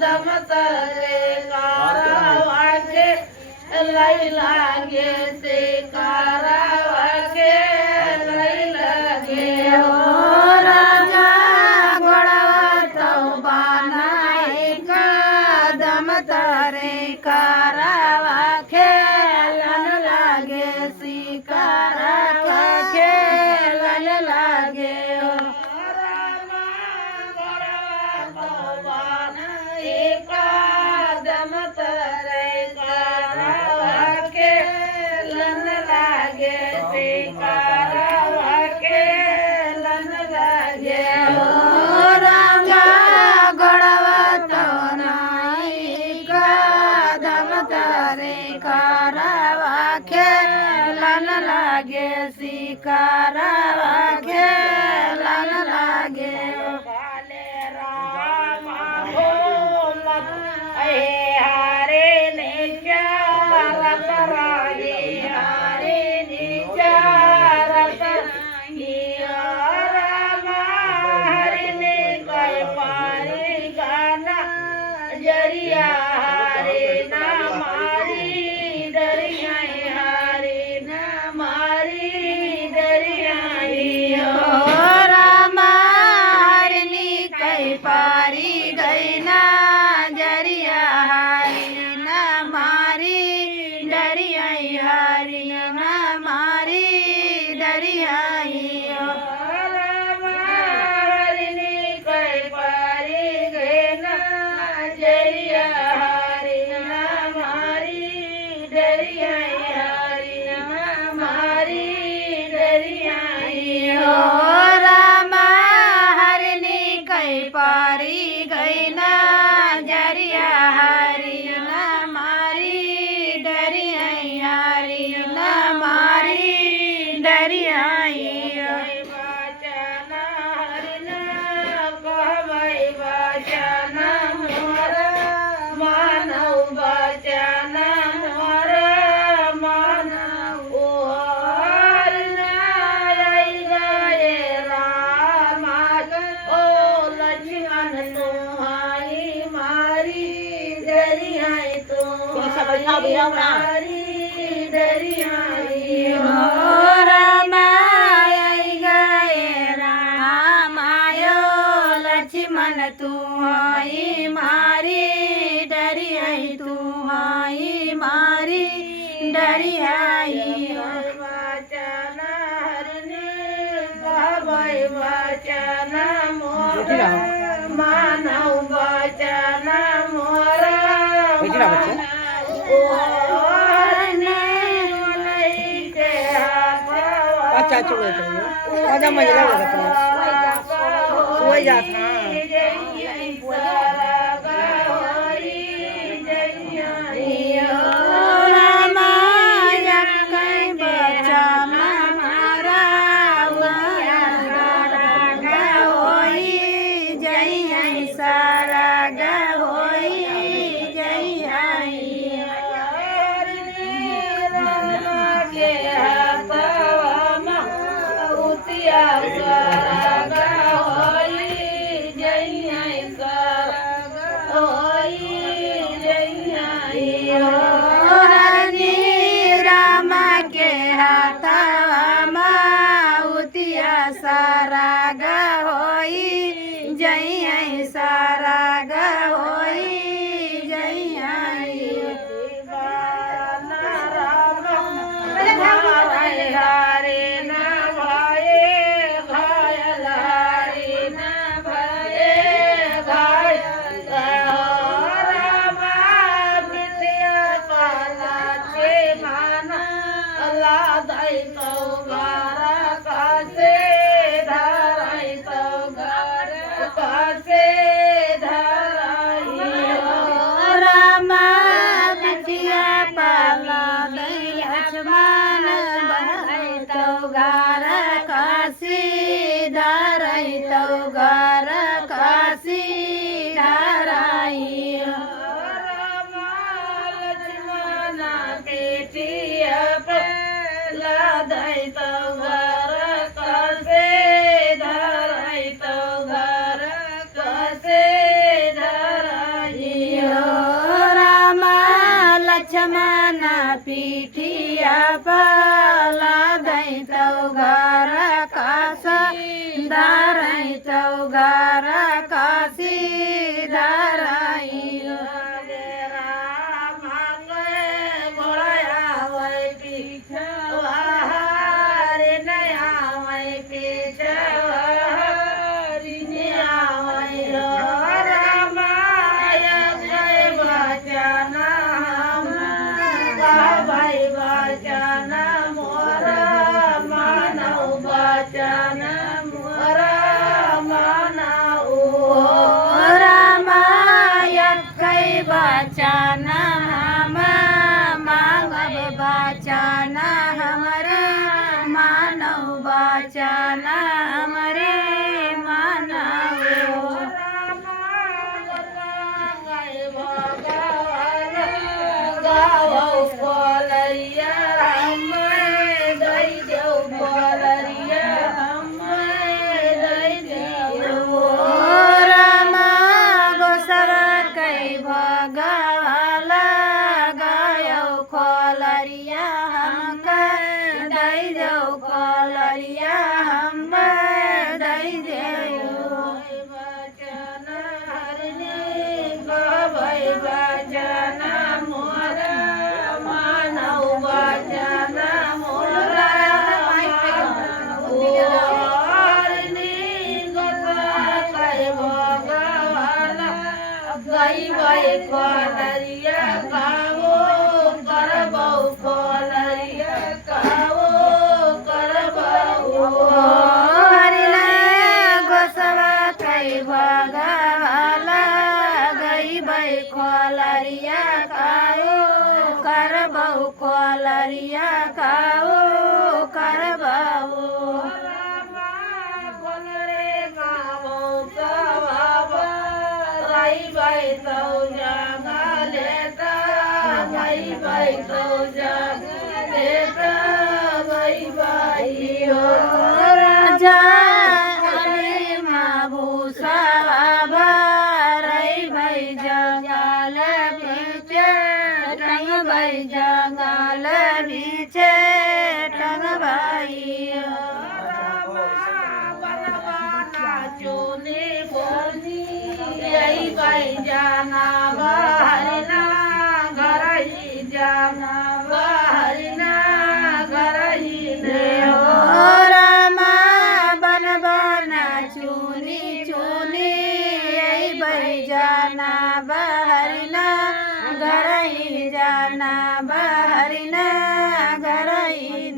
दम तरे कारवा के लई लागे से कारवा के लई लागे हो राजा गोड़वा तो बनाई कदम तरे कारवा खेलन लागे शिकारा का खेलन लागे हो रामा गोड़वा तो बनाई कदम तरे कारवा खेलन लागे शिकारा खेलन लागे हो राजा गोड़वा तो नाई कदम तरे कारवा खेलन लागे शिकारवा खेलन लागे काले रामा भोम हारे ने चारत राही हारे ने चारत रामा हरे ने कई पारी गाना जरिया हारे ना मारी डरिया हारे ना मारी डरिया हो रामा हरनी कई पारी गई ना जरिया हारे ना मारी डरिया हारे ना मारी डरिया हो रामा हरनी कई पारी गई ना जरिया हारे ना मारी डरिया हारे ना मारी डरिया हो रामा हरनी कई पारी गई ना जरिया हारे ना मारी डरिया हारे ना मारी डरिया बचन हरना कहबै बचन मोर मानव बचन मोर मानव ओर नाय गए रामा ओ लक्ष्मण तुम्हारी मारी डरिया मारी डरिया हो रामा आई गए रामायो लक्ष्मण तुम्हारी मारी डरिया तुम्हारी मारी डरिया वचन हरने कहबै वचन मोर मानव वचन मोर अच्छा चलो आजा मजा लगा सोई जाता पिठिया पाला दै चौघर कासा दाराई चौघर कासी दाराई बचाना हम मांगब बचाना हमरे मानव बचाना हमरे मानव गाओ कोलरिया हमें दई देव कोलरिया हमें दई देव रामा गोसवा कई भगवाला गायो कोलरिया हमका दई देव कोलरिया हमें दई देव बचना हरने गवै बचना मोरा मानव बचना मोरा गई कोलरिया गाओ करबौ कोलरिया गाओ करबौ हरिला गोसवा कई भगवाला गई कोलरिया गाओ करबौ कोलरिया गाओ करबौ गई तो जगलेता गई तो जगलेता गई हो राजा भूसा भरई भई जंगल बीचे टंग भई जंगल बीचे टंग भई चोली बोली भाई जाना बहरना घर ही जाना बहरना घर ही हो रामा बन बना चुनी चुनी भाई जाना बहरना घर ही जाना बहरना घर ही